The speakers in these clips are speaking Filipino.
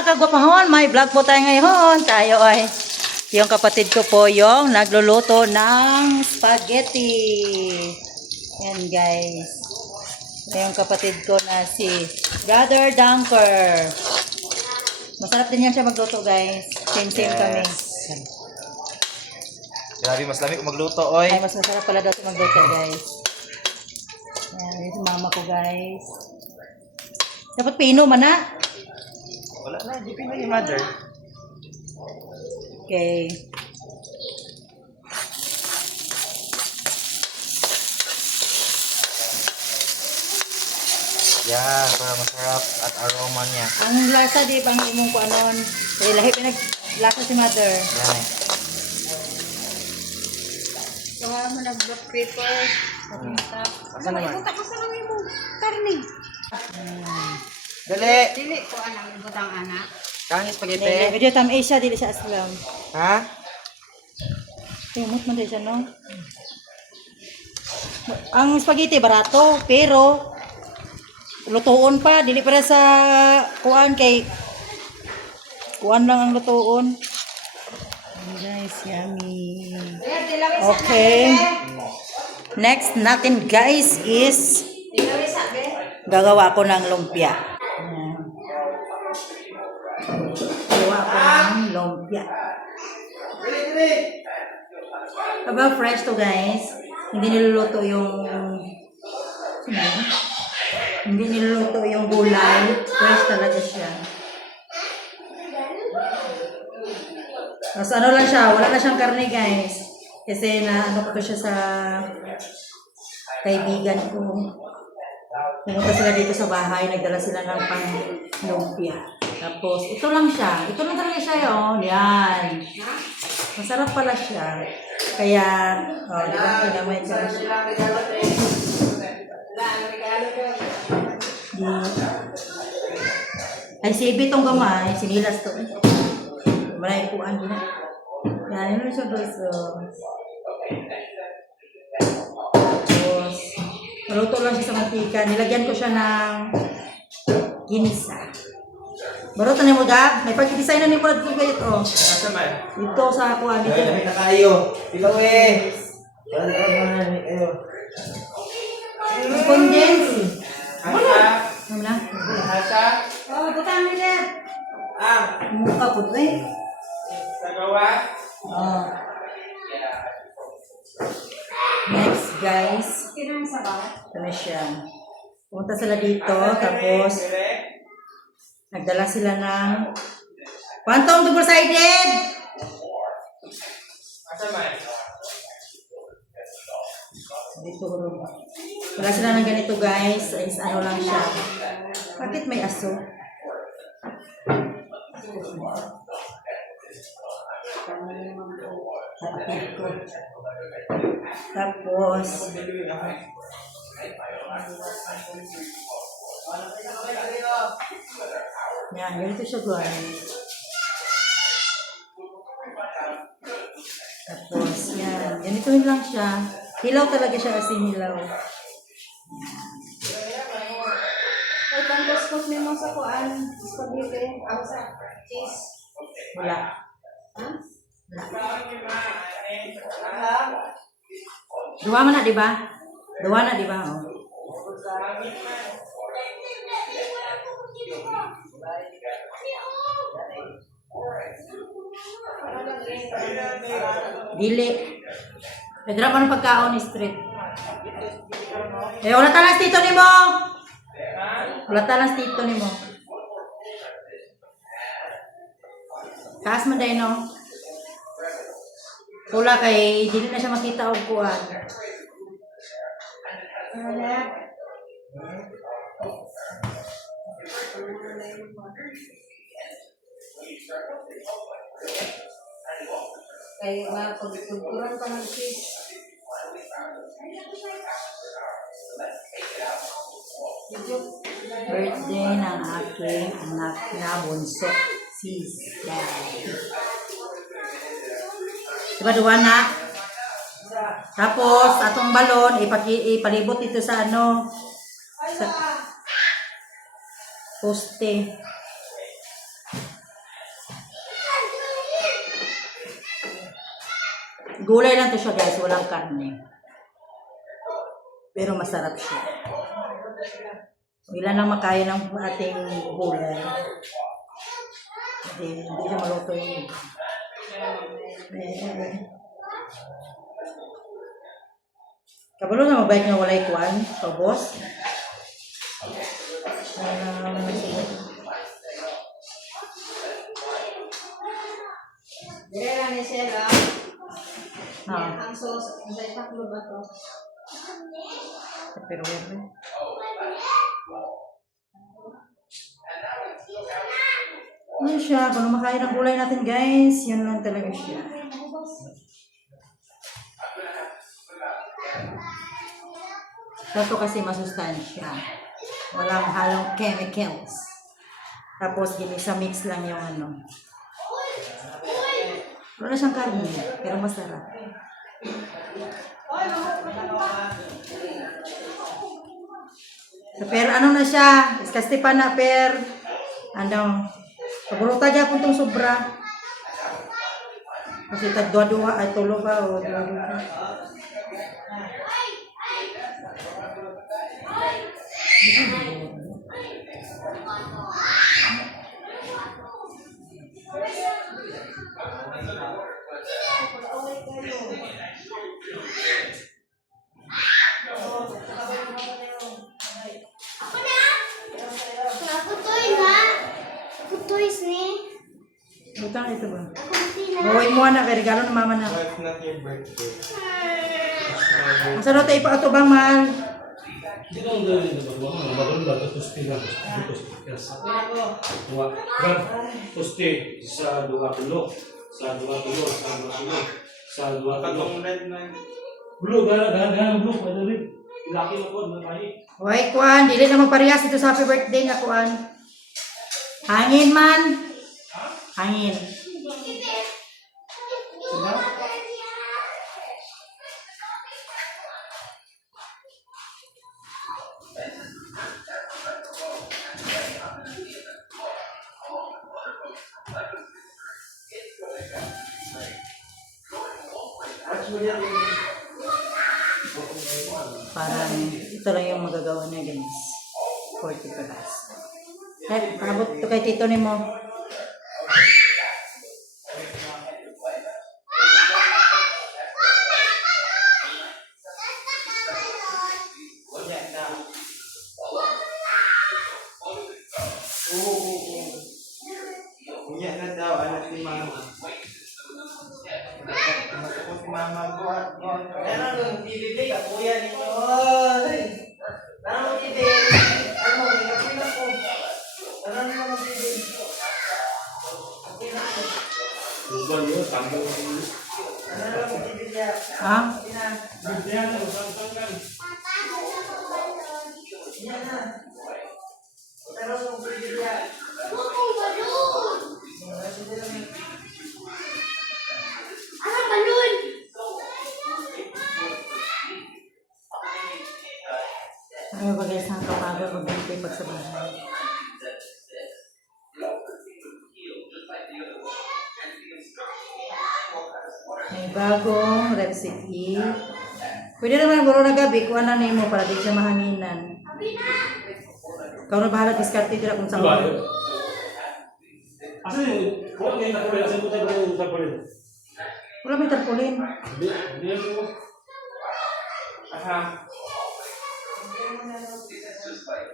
mga kagwapahon, may vlog po tayo ngayon. Tayo ay, yung kapatid ko po yung nagluluto ng spaghetti. Yan guys. Yung kapatid ko na si Brother Dunker. Masarap din yan siya magluto guys. Same kami. Grabe, mas lamig kung magluto, oy. Ay, mas masarap pala daw siya magluto guys. Yan, yun si mama ko guys. Dapat pino man na. Wala na, di pinay yung mother. Okay. Yan, para masarap at aroma niya. Ang lasa di bang imong ko anon. Kaya lahi pinaglasa si mother. Yan eh. Gawa mo na black paper. Asa naman? Punta ko sa namin mo. Karni. Dali! Dili ko anak. Ibutang anak. Kangis spaghetti. Video tam Asia dili siya aslam. Ha? Tumot man din siya no. Ang spaghetti barato pero lutuon pa dili para sa kuan kay kuan lang ang lutuon. Guys, yummy. Okay. Next natin guys is gagawa ko ng lumpia. Ayan. Gagawa ko ng lumpia. Aba, fresh to guys. Hindi niluluto yung hindi niluluto yung gulay. Fresh talaga siya. Tapos ano lang siya, wala na siyang karne guys. Kasi na ano ko siya sa kaibigan ko. Pumunta sila dito sa bahay, nagdala sila ng pang-lumpia. Tapos ito lang siya. Ito lang talaga siya yun. Yan. Masarap pala siya. Kaya, oh, di ba? Kinamay ko na siya. Ay, si Ibi itong gamay. Sinilas to. Maraming kuhan din. Yan, yun siya guys. Tapos, maluto lang siya sa mantika. Nilagyan ko siya ng ginisa. Baruto na mo, Gab. May pag-design na ni Brad ko kayo ito. Asa man? Dito sa kuhan. Ay, lamig na kayo. Pilaw eh. Wala na kayo. Condense. Hasa? Ano na? Hasa? Oh, butang nila. Mukha po ito eh. Sagawa? Oh. Next, guys. Kinang sabaw. Ito na siya. Pumunta sila dito, tapos nagdala sila ng Quantum double-sided! Asa man? Dito, wala sila ng ganito guys. Is ano lang siya. Bakit may aso? Tapos yan, ganito siya guys. Tapos yan, ganito lang siya. Hilaw talaga siya kasi hilaw. Ay, pangkos mo sa kuan. Spaghetti. Ako sa cheese. Wala. Ha? Dua man na, di ba? Dua na, di ba? Oh. Dili. Pedra pa ng pagkaon ni street. Eh, wala talas dito ni mo. Wala talas dito ni mo. Taas mo dahil, no? Pula kay, dili na siya makita o kuhan. Kaya pagkulturan pa ng cheese. Birthday ng aking anak na bunso, si Daddy. Diba duwa na? Tapos, atong balon, ipalibot ito sa ano, sa poste. Gulay lang to siya guys, walang karne. Pero masarap siya. Ilan lang makaya ng ating gulay. Hindi siya maluto yung kabalo na mabait nga walay kuan, tobos. Dire lang ni Sheila. Ah, Ang sauce, ang sa taklo ba to? pero wala. Ano siya, kung makain ng gulay natin guys, yan lang talaga siya. Ito kasi masustansya. Walang halong chemicals. Tapos ginisa mix lang yung ano. Wala siyang karne, pero masarap. So, pero ano na siya? Iskastipan na per ano? Paburuta dyan kung itong sobra. Kasi tagdua-dua ay tulo ka o dua-dua. Butang ito ba? Gawin mo na, kay regalo ng mama na. It's not your birthday. Ang sarap tayo pa ito bang mahal? Hindi ko ang gawin na ba? Bagong ba? Tapos pila. Tapos yes. Dua. Grab. Poste sa dua tulo. Sa dua tulo. Sa dua tulo. Sa dua tulo. Katong red na yun. Blue. Gana. Blue. Ano rin? Ilaki mo po. Nakahi. Hoy, kuan, dili na magparehas ito sa happy birthday na kuan. Hangin man. Hangin. Parang ito lang yung magagawa niya guys. 40 pesos. Eh, paabot ito kay tito ni mo. Unya na daw, anak ni mama. Matapos si mama buhat. Ano nung bibili ka, kuya ninyo. Ano mo bibili? Ano mo, may kapi na po. Ano mo mo bibili? Kapi na po. Buwan yun. Tanggal mo. Ano mo bibili? Ha? Kapi na. Bigyan na. Tanggal. Yan na. Ano mo bibili? Ano ba guys, ang kapagod mag-birthday pag sa bahay. May bagong recipe. Pwede naman buro na gabi kung ano na mo para di siya mahanginan. Ikaw na bahala diskarte tira kung saan Diba? mo. Asan yun? Huwag ngayon na kulit. Asan po tayo yung tarpaulin? Wala may tarpaulin. Hindi mo. Aha.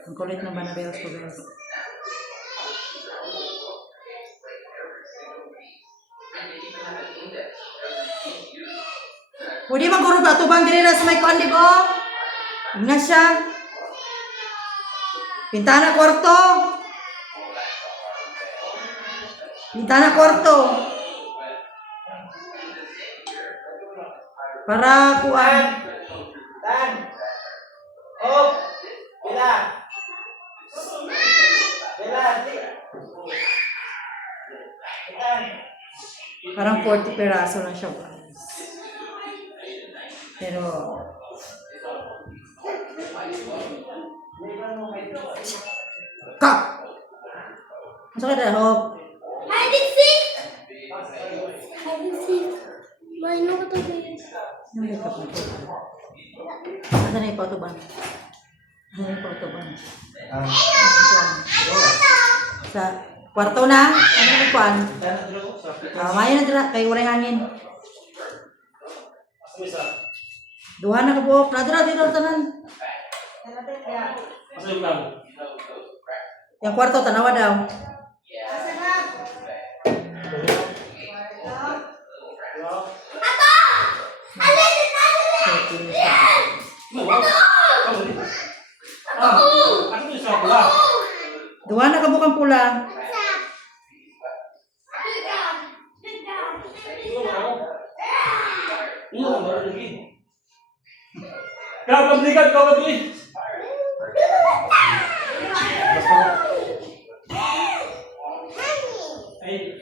Ang kulit ng banaberos ko guys. Pwede maguro ba? Tubang diri na sa may kuan di ba? Ingat siya. Pintana kwarto. Pintana kwarto. Para kuan. Tan. Oh. Bila. Bila. Tan. Parang 40 peraso lang siya guys. Pero ka. Masakit na hop. Hide and seek! Hide and seek. Mahino ko to Yung may kapatid. Ano na yung pautuban? Ano na yung pautuban? Sa kwarto na? Ano na yung kwan? Maya na dira, kay waray hangin. Asa may isa? Duha na ka po. Pradra, dito tanan. Asa yung plano? Yung kwarto, tanawa daw. Ano yung sa pula? Duha na ka bukang pula. Kapablikan, kapatli! Ay,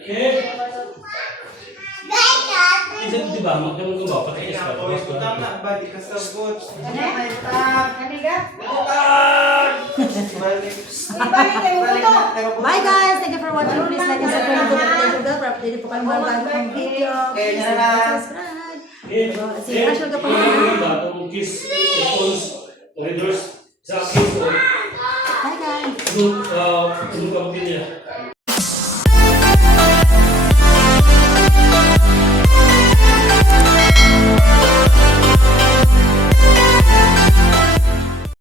Isip, di ba? Magdamag ko ba? Pati isa. Utang na, balik ka sa goods. Kaniga? Balik. Ibalik kayo Balik ito. na. Bye guys! Thank you for watching. Please like and subscribe to the channel. Para updated po kayo mga bagong video. Okay, Please yan na. like and subscribe. Si Rachel ka pa. Itong kiss, headphones, readers, sa akin.